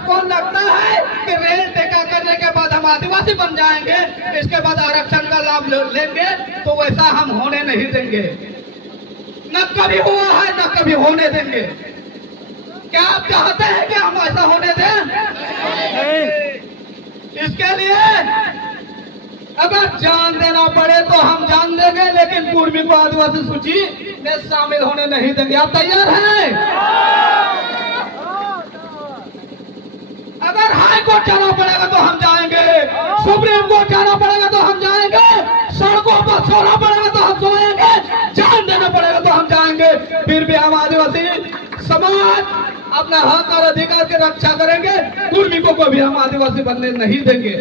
आपको लगता है कि रेल टेका करने के बाद हम आदिवासी बन जाएंगे, इसके बाद आरक्षण का लाभ लेंगे, तो वैसा हम होने नहीं देंगे। न कभी हुआ है न कभी होने देंगे। क्या आप चाहते हैं कि हम ऐसा होने दें? इसके लिए अगर जान देना पड़े तो हम जान देंगे, लेकिन पूर्वी को आदिवासी सूची में शामिल होने नहीं देंगे। आप तैयार हैं? अगर हाई कोर्ट जाना पड़ेगा तो हम जाएंगे, सुप्रीम कोर्ट जाना पड़ेगा तो हम जाएंगे, सड़कों पर सोना पड़ेगा तो हम सोएंगे, जान देना पड़ेगा तो हम जाएंगे। फिर भी हम आदिवासी समाज अपना हक और अधिकार की रक्षा करेंगे। पूर्वी को भी हम आदिवासी बनने नहीं देंगे।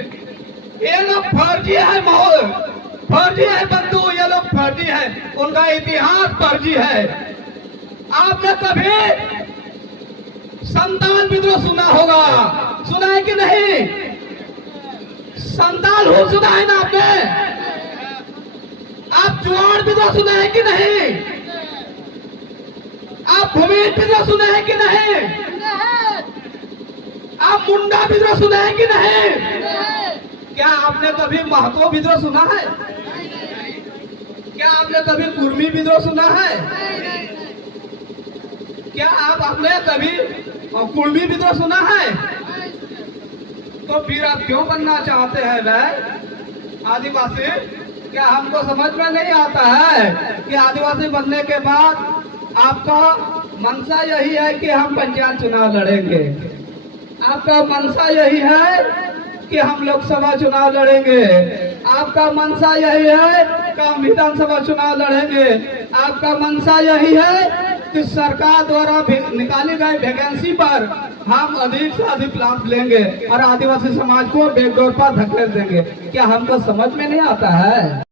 ये लोग फर्जी है, माहौल फर्जी है, बंधु, ये लोग फर्जी है, उनका इतिहास फर्जी है। आपने कभी संताल विद्रोह सुना होगा, सुना है कि नहीं? संताल हो सुना है ना आपने? आप जुआड़ विद्रोह सुना है कि नहीं? आप भूमिहीन विद्रोह सुना है कि नहीं? आप मुंडा विद्रोह सुना है कि नहीं? क्या आपने कभी महतो विद्रोह सुना है? क्या आपने कभी कुर्मी विद्रोह सुना है? क्या आपने कभी कुर्मी विद्रोह सुना है? तो फिर आप क्यों बनना चाहते हैं भाई आदिवासी? क्या हमको समझ में नहीं आता है कि आदिवासी बनने के बाद आपका मंशा यही है कि हम पंचायत चुनाव लड़ेंगे, आपका मंशा यही है कि हम लोकसभा चुनाव लड़ेंगे, आपका मंशा यही है कि हम विधानसभा चुनाव लड़ेंगे, आपका मंशा यही है कि सरकार द्वारा निकाली गई वैकेंसी पर हम अधिक से अधिक लाभ लेंगे और आदिवासी समाज को बैकडोर पर धकेल देंगे। क्या हमको समझ में नहीं आता है?